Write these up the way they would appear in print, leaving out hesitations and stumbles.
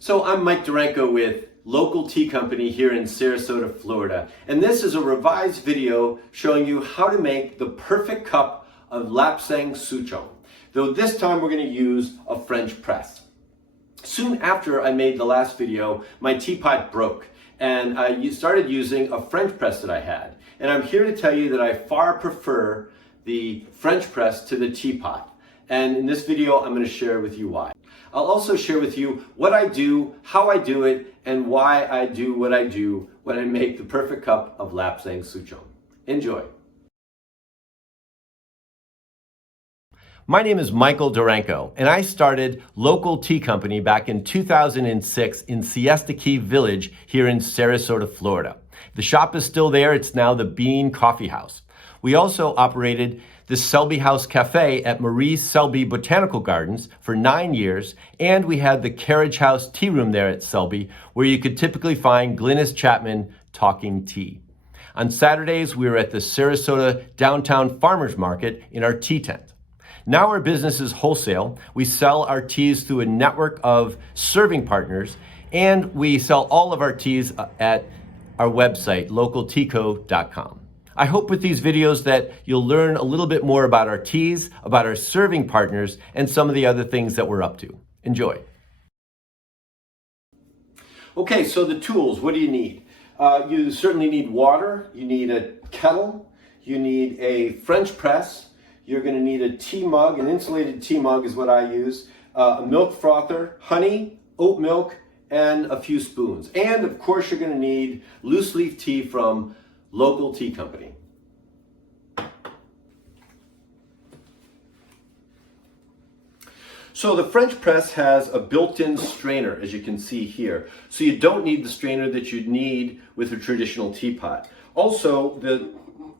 So I'm Mike Duranko with Local Tea Company here in Sarasota, Florida. And this is a revised video showing you how to make the perfect cup of Lapsang Souchong. Though this time we're going to use a French press. Soon after I made the last video, my teapot broke and I started using a French press that I had. And I'm here to tell you that I far prefer the French press to the teapot. And in this video, I'm going to share with you why. I'll also share with you what I do, how I do it, and why I do what I do when I make the perfect cup of Lapsang Souchong. Enjoy. My name is Michael Duranko, and I started Local Tea Company back in 2006 in Siesta Key Village here in Sarasota, Florida. The shop is still there. It's now the Bean Coffee House. We also operated the Selby House Cafe at Marie Selby Botanical Gardens for 9 years, and we had the Carriage House Tea Room there at Selby, where you could typically find Glynis Chapman talking tea. On Saturdays, we were at the Sarasota Downtown Farmers Market in our tea tent. Now our business is wholesale. We sell our teas through a network of serving partners, and we sell all of our teas at our website, localteaco.com. I hope with these videos that you'll learn a little bit more about our teas, about our serving partners, and some of the other things that we're up to. Enjoy. Okay, so the tools, what do you need? You certainly need water, you need a kettle, you need a French press, you're going to need a tea mug, an insulated tea mug is what I use, a milk frother, honey, oat milk, and a few spoons. And of course you're going to need loose leaf tea from Local Tea Company. So the French press has a built-in strainer, as you can see here. So you don't need the strainer that you'd need with a traditional teapot. Also, the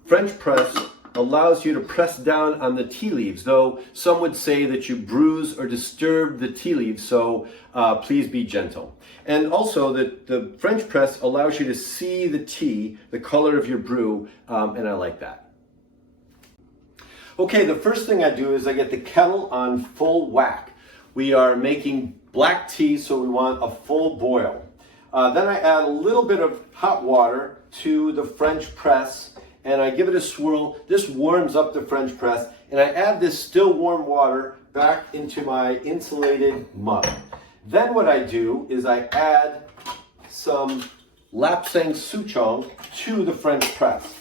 French press allows you to press down on the tea leaves, though some would say that you bruise or disturb the tea leaves, so please be gentle. And also the French press allows you to see the tea, the color of your brew, and I like that. Okay, the first thing I do is I get the kettle on full whack. We are making black tea, so we want a full boil. Then I add a little bit of hot water to the French press, and I give it a swirl. This warms up the French press, and I add this still warm water back into my insulated mug. Then what I do is I add some Lapsang Souchong to the French press.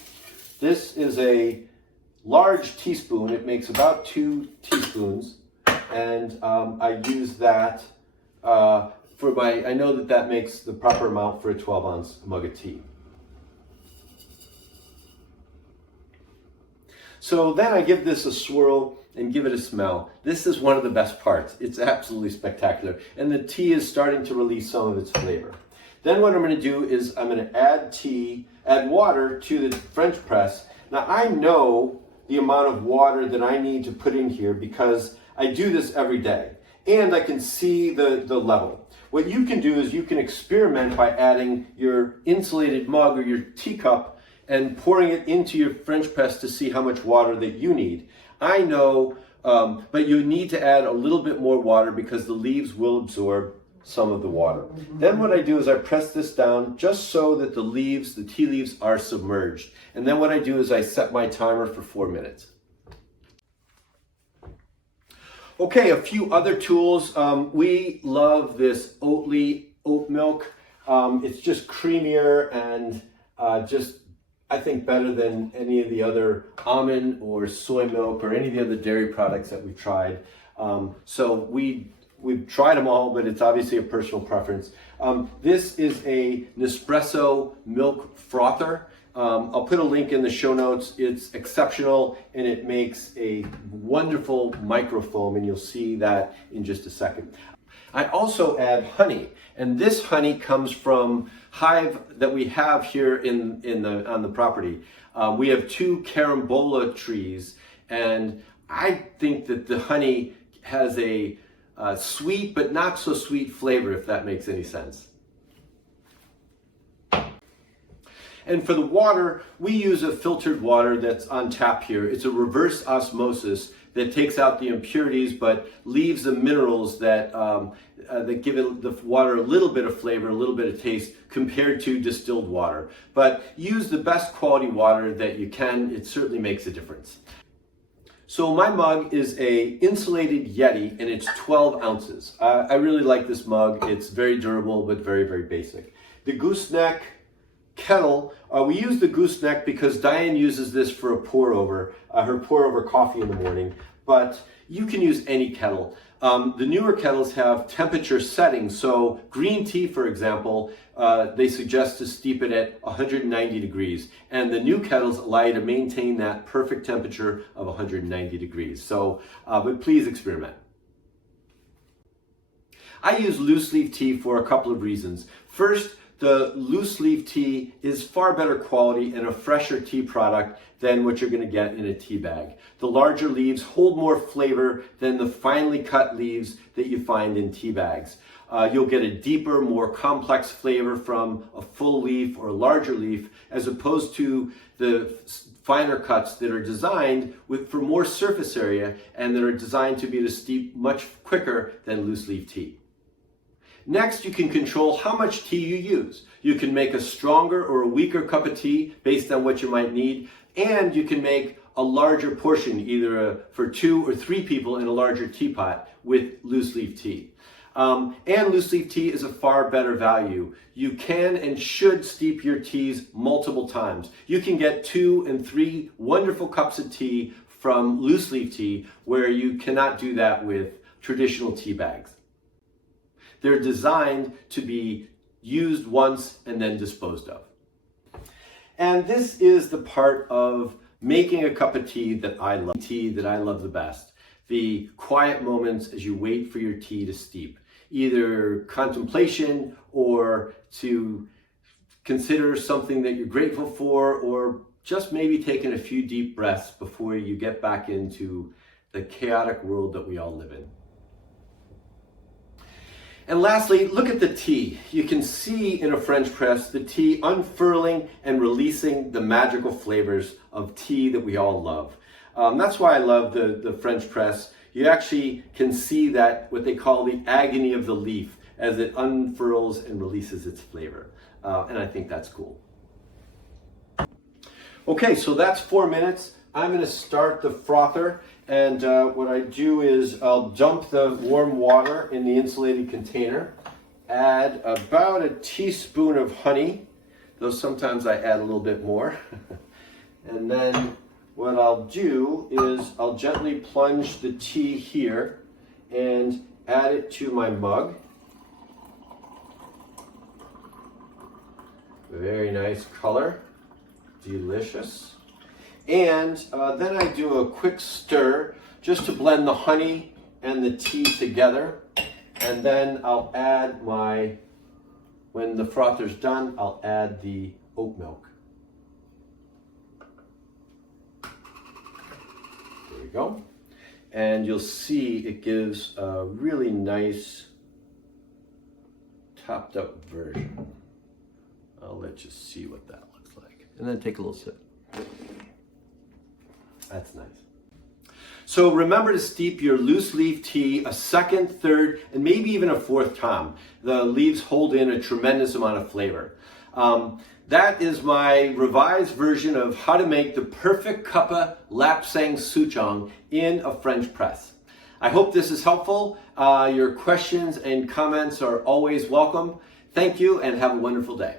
This is a large teaspoon. It makes about 2 teaspoons, and I use that I know that makes the proper amount for a 12-ounce mug of tea. So then I give this a swirl and give it a smell. This is one of the best parts. It's absolutely spectacular. And the tea is starting to release some of its flavor. Then what I'm going to do is I'm going to add water to the French press. Now I know the amount of water that I need to put in here because I do this every day. And I can see the level. What you can do is you can experiment by adding your insulated mug or your teacup and pouring it into your French press to see how much water that you need. I know, but you need to add a little bit more water because the leaves will absorb some of the water. Then what I do is I press this down just so that the tea leaves are submerged. And then what I do is I set my timer for 4 minutes. Okay, a few other tools. We love this Oatly oat milk. It's just creamier and I think better than any of the other almond or soy milk or any of the other dairy products that we've tried. So we've tried them all, but it's obviously a personal preference. This is a Nespresso milk frother. I'll put a link in the show notes. It's exceptional and it makes a wonderful microfoam, and you'll see that in just a second. I also add honey, and this honey comes from hive that we have here on the property. We have 2 carambola trees, and I think that the honey has a sweet but not so sweet flavor, if that makes any sense. And for the water, we use a filtered water that's on tap here. It's a reverse osmosis that takes out the impurities but leaves the minerals that that give it, the water, a little bit of flavor, a little bit of taste compared to distilled water. But use the best quality water that you can. It certainly makes a difference. So my mug is a insulated Yeti, and it's 12 ounces. I really like this mug. It's very durable, but very, very basic. The gooseneck kettle, we use the gooseneck because Diane uses this for a pour over, her pour over coffee in the morning, but you can use any kettle. The newer kettles have temperature settings, so green tea, for example, they suggest to steep it at 190 degrees, and the new kettles allow you to maintain that perfect temperature of 190 degrees. So, but please experiment. I use loose leaf tea for a couple of reasons. First, the loose leaf tea is far better quality and a fresher tea product than what you're going to get in a tea bag. The larger leaves hold more flavor than the finely cut leaves that you find in tea bags. You'll get a deeper, more complex flavor from a full leaf or a larger leaf, as opposed to the finer cuts that are designed for more surface area and that are designed to be to steep much quicker than loose leaf tea. Next, you can control how much tea you use. You can make a stronger or a weaker cup of tea based on what you might need, and you can make a larger portion, either for 2 or 3 people in a larger teapot with loose leaf tea. And loose leaf tea is a far better value. You can and should steep your teas multiple times. You can get 2 and 3 wonderful cups of tea from loose leaf tea, where you cannot do that with traditional tea bags. They're designed to be used once and then disposed of. And this is the part of making a cup of tea that I love the best. The quiet moments as you wait for your tea to steep. Either contemplation, or to consider something that you're grateful for, or just maybe taking a few deep breaths before you get back into the chaotic world that we all live in. And lastly, look at the tea. You can see in a French press the tea unfurling and releasing the magical flavors of tea that we all love. That's why I love the French press. You actually can see that, what they call the agony of the leaf, as it unfurls and releases its flavor. And I think that's cool. Okay, so that's 4 minutes. I'm going to start the frother, and what I do is I'll dump the warm water in the insulated container, add about a teaspoon of honey, though sometimes I add a little bit more, and then what I'll do is I'll gently plunge the tea here and add it to my mug. Very nice color, delicious. And then I do a quick stir just to blend the honey and the tea together. And then I'll add when the frother's done, I'll add the oat milk. There we go. And you'll see it gives a really nice topped up version. I'll let you see what that looks like. And then take a little sip. That's nice. So remember to steep your loose leaf tea a second, third, and maybe even a fourth time. The leaves hold in a tremendous amount of flavor. That is my revised version of how to make the Perfect Cuppa Lapsang Souchong in a French press. I hope this is helpful. Your questions and comments are always welcome. Thank you, and have a wonderful day.